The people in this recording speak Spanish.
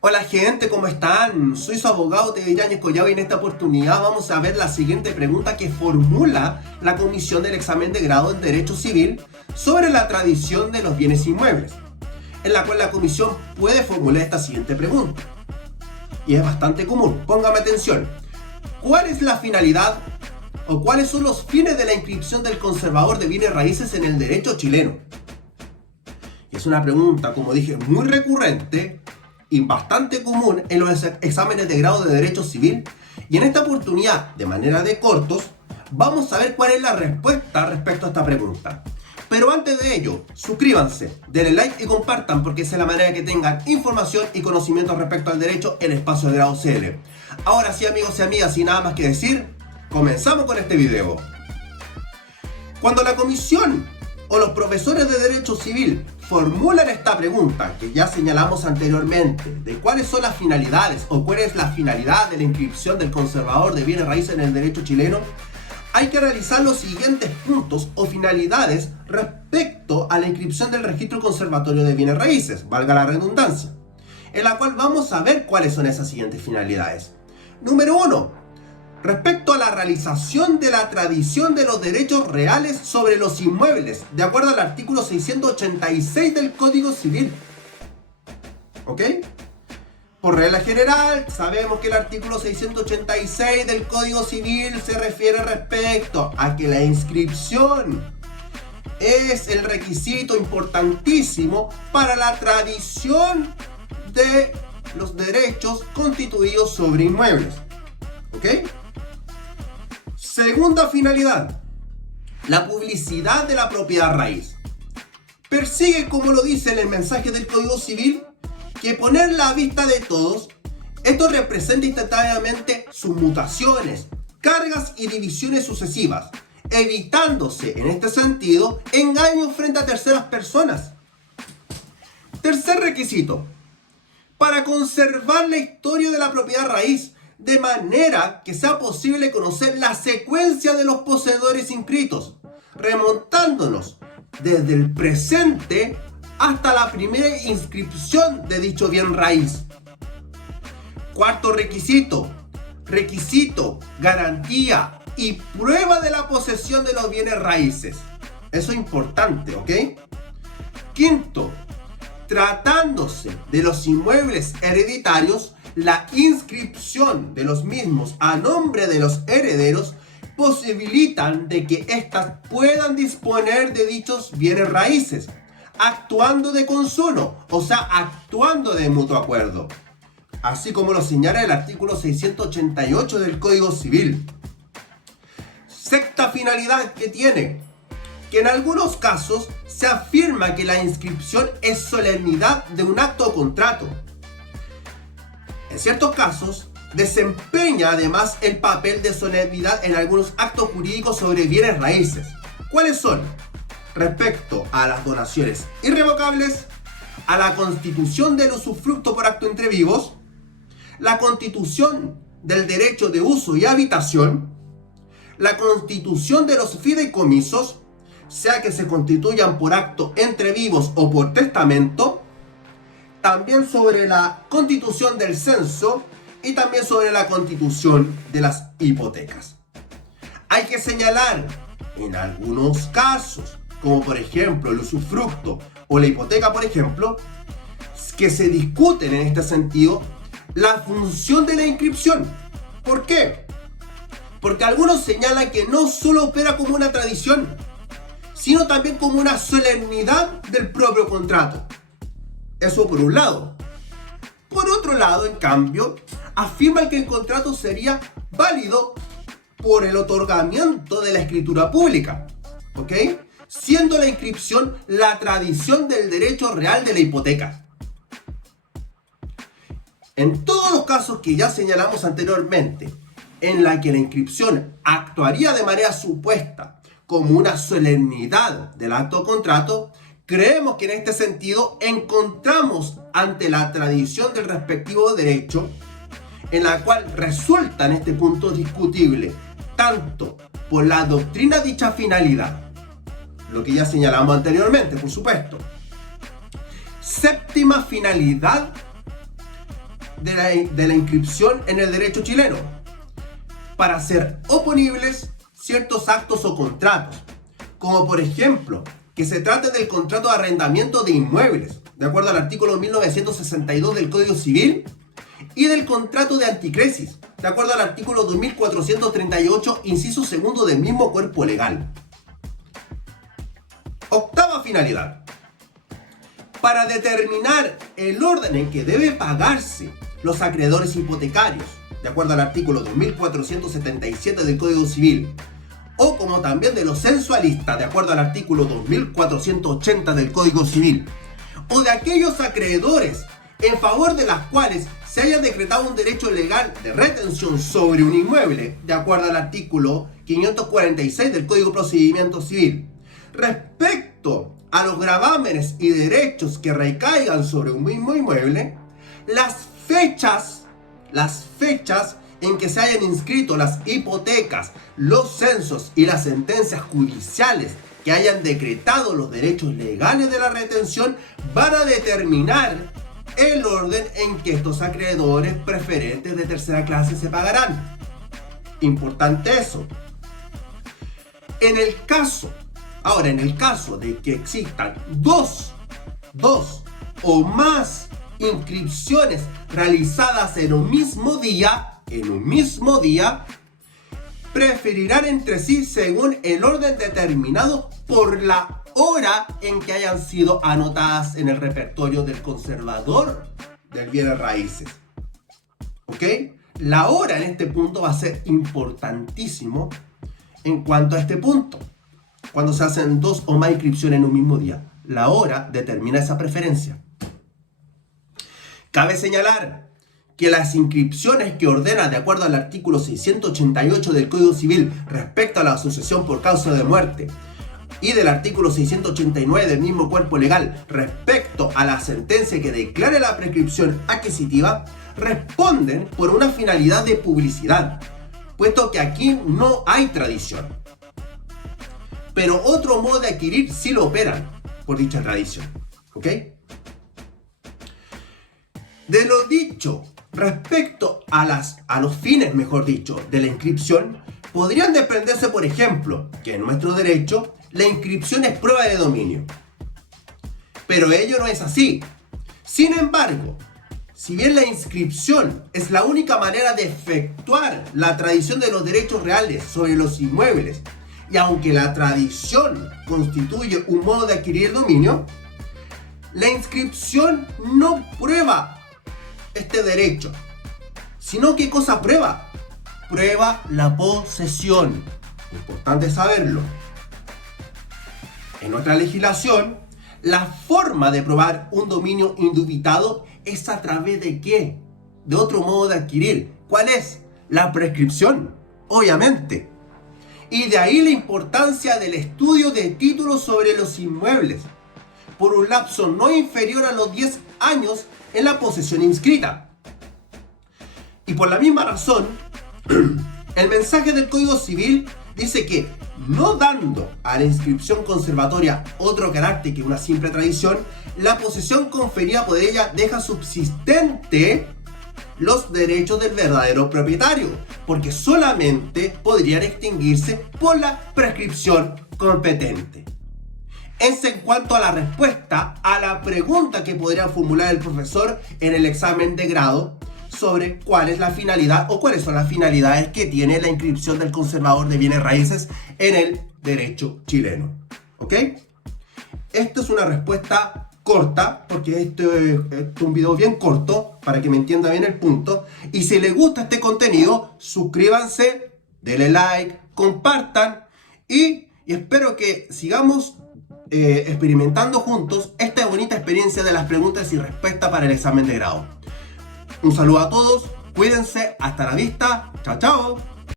Hola gente, ¿cómo están? Soy su abogado Teo Yáñez Collado y en esta oportunidad vamos a ver la siguiente pregunta que formula la Comisión del Examen de Grado en Derecho Civil sobre la tradición de los bienes inmuebles, en la cual la Comisión puede formular esta siguiente pregunta. Y es bastante común, póngame atención. ¿Cuál es la finalidad o cuáles son los fines de la inscripción del conservador de bienes raíces en el derecho chileno? Y es una pregunta, como dije, muy recurrente y bastante común en los exámenes de grado de Derecho Civil, y en esta oportunidad, de manera de cortos, vamos a ver cuál es la respuesta respecto a esta pregunta. Pero antes de ello, suscríbanse, denle like y compartan, porque esa es la manera que tengan información y conocimiento respecto al derecho en Espacio de Grado CL. Ahora sí, amigos y amigas, sin nada más que decir, comenzamos con este video. Cuando la comisión o los profesores de Derecho Civil formulan esta pregunta que ya señalamos anteriormente, de cuáles son las finalidades o cuál es la finalidad de la inscripción del conservador de bienes raíces en el derecho chileno, hay que realizar los siguientes puntos o finalidades respecto a la inscripción del registro conservatorio de bienes raíces, valga la redundancia, en la cual vamos a ver cuáles son esas siguientes finalidades. Número 1. Respecto a la realización de la tradición de los derechos reales sobre los inmuebles, de acuerdo al artículo 686 del Código Civil. ¿Ok? Por regla general, sabemos que el artículo 686 del Código Civil se refiere respecto a que la inscripción es el requisito importantísimo para la tradición de los derechos constituidos sobre inmuebles. ¿Ok? Segunda finalidad, la publicidad de la propiedad raíz. Persigue, como lo dice en el mensaje del Código Civil, que ponerla a vista de todos, esto representa instantáneamente sus mutaciones, cargas y divisiones sucesivas, evitándose en este sentido engaños frente a terceras personas. Tercer requisito, para conservar la historia de la propiedad raíz, de manera que sea posible conocer la secuencia de los poseedores inscritos, remontándonos desde el presente hasta la primera inscripción de dicho bien raíz. Cuarto requisito, garantía y prueba de la posesión de los bienes raíces. Eso es importante, ¿ok? Quinto, tratándose de los inmuebles hereditarios, la inscripción de los mismos a nombre de los herederos posibilitan de que éstas puedan disponer de dichos bienes raíces, actuando de consuno, o sea, actuando de mutuo acuerdo, así como lo señala el artículo 688 del Código Civil. Sexta finalidad que tiene, que en algunos casos se afirma que la inscripción es solemnidad de un acto o contrato. En ciertos casos, desempeña además el papel de solemnidad en algunos actos jurídicos sobre bienes raíces. ¿Cuáles son? Respecto a las donaciones irrevocables, a la constitución del usufructo por acto entre vivos, la constitución del derecho de uso y habitación, la constitución de los fideicomisos, sea que se constituyan por acto entre vivos o por testamento, también sobre la constitución del censo y también sobre la constitución de las hipotecas. Hay que señalar, en algunos casos, como por ejemplo el usufructo o la hipoteca, por ejemplo, que se discuten en este sentido la función de la inscripción. ¿Por qué? Porque algunos señalan que no solo opera como una tradición, sino también como una solemnidad del propio contrato. Eso por un lado. Por otro lado, en cambio, afirman que el contrato sería válido por el otorgamiento de la escritura pública, ¿ok? Siendo la inscripción la tradición del derecho real de la hipoteca. En todos los casos que ya señalamos anteriormente, en la que la inscripción actuaría de manera supuesta como una solemnidad del acto o contrato, creemos que en este sentido encontramos ante la tradición del respectivo derecho, en la cual resulta en este punto discutible, tanto por la doctrina dicha finalidad, lo que ya señalamos anteriormente, por supuesto. Séptima finalidad de la inscripción en el derecho chileno para ser oponibles ciertos actos o contratos, como por ejemplo que se trate del contrato de arrendamiento de inmuebles, de acuerdo al artículo 1962 del Código Civil, y del contrato de anticresis, de acuerdo al artículo 2438, inciso segundo del mismo cuerpo legal. Octava finalidad. Para determinar el orden en que debe pagarse los acreedores hipotecarios, de acuerdo al artículo 2477 del Código Civil, o como también de los censualistas, de acuerdo al artículo 2480 del Código Civil, o de aquellos acreedores en favor de las cuales se haya decretado un derecho legal de retención sobre un inmueble, de acuerdo al artículo 546 del Código de Procedimiento Civil, respecto a los gravámenes y derechos que recaigan sobre un mismo inmueble, las fechas en que se hayan inscrito las hipotecas, los censos y las sentencias judiciales que hayan decretado los derechos legales de la retención van a determinar el orden en que estos acreedores preferentes de tercera clase se pagarán. Importante eso. En el caso de que existan dos o más inscripciones realizadas en un mismo día, preferirán entre sí según el orden determinado por la hora en que hayan sido anotadas en el repertorio del conservador del bienes raíces. ¿Ok? La hora en este punto va a ser importantísimo en cuanto a este punto. Cuando se hacen dos o más inscripciones en un mismo día, la hora determina esa preferencia. Cabe señalar que las inscripciones que ordena de acuerdo al artículo 688 del Código Civil respecto a la asociación por causa de muerte y del artículo 689 del mismo cuerpo legal respecto a la sentencia que declare la prescripción adquisitiva responden por una finalidad de publicidad, puesto que aquí no hay tradición. Pero otro modo de adquirir sí lo operan por dicha tradición. ¿Ok? De lo dicho respecto a los fines, de la inscripción, podrían desprenderse, por ejemplo, que en nuestro derecho la inscripción es prueba de dominio. Pero ello no es así. Sin embargo, si bien la inscripción es la única manera de efectuar la tradición de los derechos reales sobre los inmuebles, y aunque la tradición constituye un modo de adquirir dominio, la inscripción no prueba este derecho, sino ¿qué cosa prueba? Prueba la posesión. Importante saberlo. En nuestra legislación, la forma de probar un dominio indubitado es a través de ¿qué? De otro modo de adquirir. ¿Cuál es? La prescripción, obviamente. Y de ahí la importancia del estudio de títulos sobre los inmuebles, por un lapso no inferior a los 10 años en la posesión inscrita. Y por la misma razón, el mensaje del Código Civil dice que, no dando a la inscripción conservatoria otro carácter que una simple tradición, la posesión conferida por ella deja subsistente los derechos del verdadero propietario, porque solamente podrían extinguirse por la prescripción competente. Es en cuanto a la respuesta a la pregunta que podría formular el profesor en el examen de grado sobre cuál es la finalidad o cuáles son las finalidades que tiene la inscripción del conservador de bienes raíces en el derecho chileno. ¿Ok? Esta es una respuesta corta, porque este es un video bien corto para que me entienda bien el punto. Y si les gusta este contenido, suscríbanse, denle like, compartan y espero que sigamos experimentando juntos esta bonita experiencia de las preguntas y respuestas para el examen de grado. Un saludo a todos, cuídense, hasta la vista, chao chao.